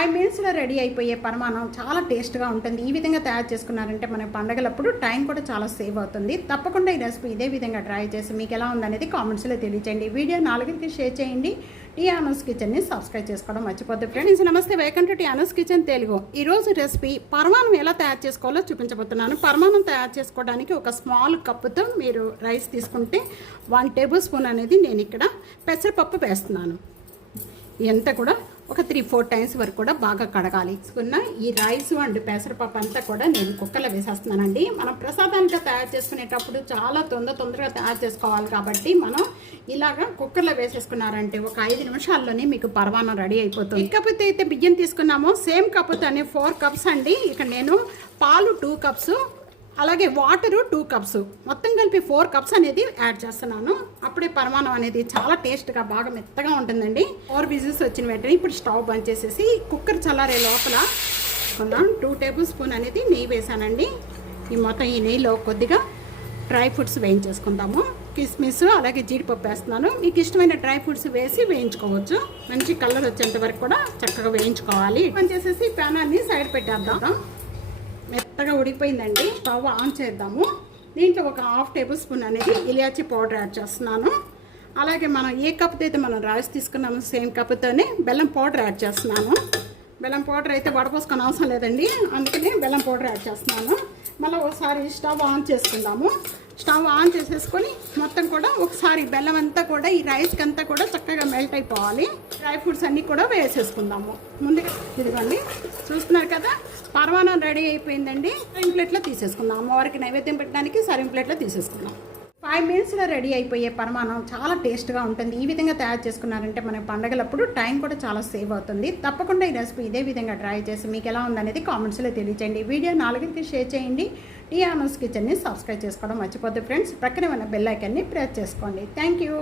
Five మినిట్స్లో ready అయిపోయే పరమాణం చాలా టేస్ట్గా ఉంటుంది. ఈ విధంగా తయారు చేసుకున్నారంటే మన పండగలప్పుడు టైం కూడా చాలా సేవ్ అవుతుంది. తప్పకుండా ఈ రెసిపీ ఇదే విధంగా ట్రై చేసి మీకు ఎలా ఉందనేది కామెంట్స్లో తెలియచేయండి. వీడియో నాలుగురికి షేర్ చేయండి. టీ కిచెన్ని సబ్స్క్రైబ్ చేసుకోవడం మర్చిపోద్దు ఫ్రెండ్స్ నమస్తే welcome to T kitchen Telugu ఈరోజు రెసిపీ పరమాణం ఎలా తయారు చేసుకోవాలో చూపించబోతున్నాను. పరమాణం తయారు చేసుకోవడానికి ఒక స్మాల్ కప్పుతో మీరు రైస్ తీసుకుంటే వన్ టేబుల్ స్పూన్ అనేది నేను ఇక్కడ పెసరపప్పు వేస్తున్నాను. ఎంత కూడా ఒక త్రీ ఫోర్ టైమ్స్ వరకు కూడా బాగా కడగాలి. తీసుకున్న ఈ రైస్ అండ్ పెసరపప్పు అంతా కూడా నేను కుక్కర్లో వేసేస్తున్నానండి. మనం ప్రసాదానికి తయారు చేసుకునేటప్పుడు చాలా తొందర తొందరగా తయారు చేసుకోవాలి కాబట్టి మనం ఇలాగా కుక్కర్లో వేసేసుకున్నారంటే ఒక ఐదు నిమిషాల్లోనే మీకు పరమాణం రెడీ అయిపోతుంది. ఇకపోతే అయితే బియ్యం తీసుకున్నామో. సేమ్ కప్పుతోనే ఫోర్ కప్స్ అండి. ఇక్కడ నేను పాలు టూ కప్స్ అలాగే వాటరు టూ కప్స్. మొత్తం కలిపి ఫోర్ కప్స్ అనేది యాడ్ చేస్తున్నాను. అప్పుడే పరమాణం అనేది చాలా టేస్ట్గా బాగా మెత్తగా ఉంటుందండి. ఫోర్ విజిల్స్ వచ్చిన వెంటనే ఇప్పుడు స్టవ్ బంద్ చేసేసి కుక్కర్ చల్లారే లోపల కొందాం టూ టేబుల్ స్పూన్ అనేది నెయ్యి వేసానండి. ఈ మొత్తం ఈ నెయ్యిలో కొద్దిగా డ్రై ఫ్రూట్స్ వేయించేసుకుందాము. కిస్మిస్ అలాగే జీడిపప్పు వేస్తున్నాను. మీకు ఇష్టమైన డ్రై ఫ్రూట్స్ వేసి వేయించుకోవచ్చు. మంచి కలర్ వచ్చేంత వరకు కూడా చక్కగా వేయించుకోవాలి. పని చేసేసి ప్యానాన్ని సైడ్ పెట్టేద్దాం. మెత్తగా ఉడికిపోయిందండి. స్టవ్ ఆన్ చేద్దాము. దీంట్లో ఒక హాఫ్ టేబుల్ స్పూన్ అనేది ఇలియాచి పౌడర్ యాడ్ చేస్తున్నాను. అలాగే మనం ఏ కప్తో అయితే మనం రైస్ తీసుకున్నామో సేమ్ కప్తోనే బెల్లం పౌడర్ యాడ్ చేస్తున్నాను. బెల్లం పౌడర్ అయితే వడపోసుకొని అవసరం లేదండి. అందుకని బెల్లం పౌడర్ యాడ్ చేస్తున్నాను. మళ్ళీ ఒకసారి స్టవ్ ఆన్ చేసుకుందాము. స్టవ్ ఆన్ చేసేసుకొని మొత్తం కూడా ఒకసారి బెల్లం అంతా కూడా ఈ రైస్కి అంతా కూడా చక్కగా మెల్ట్ అయిపోవాలి. డ్రై ఫ్రూట్స్ అన్నీ కూడా వేసేసుకుందాము. ముందుగా ఇదిగోండి. చూస్తున్నారు కదా పర్వాణం రెడీ అయిపోయిందండి. సర్వింగ్ ప్లేట్లో తీసేసుకుందాం అమ్మవారికి నైవేద్యం పెట్టడానికి సర్వింగ్ ప్లేట్లో తీసేసుకుందాం. ఫైవ్ మినిట్స్లో రెడీ అయిపోయే పరమాణం చాలా టేస్ట్గా ఉంటుంది. ఈ విధంగా తయారు చేసుకున్నారంటే మన పండగలప్పుడు టైం కూడా చాలా సేవ్ అవుతుంది. తప్పకుండా ఈ రెసిపీ ఇదే విధంగా ట్రై చేసి మీకు ఎలా ఉందనేది కామెంట్స్లో తెలియచేయండి. వీడియో నాలుగింటికి షేర్ చేయండి. టీ ఆనోస్ కిచెన్ని సబ్స్క్రైబ్ చేసుకోవడం మర్చిపోద్దు ఫ్రెండ్స్. ప్రక్కనే ఉన్న బెల్ ఐకన్ని ప్రెస్ చేసుకోండి. Thank you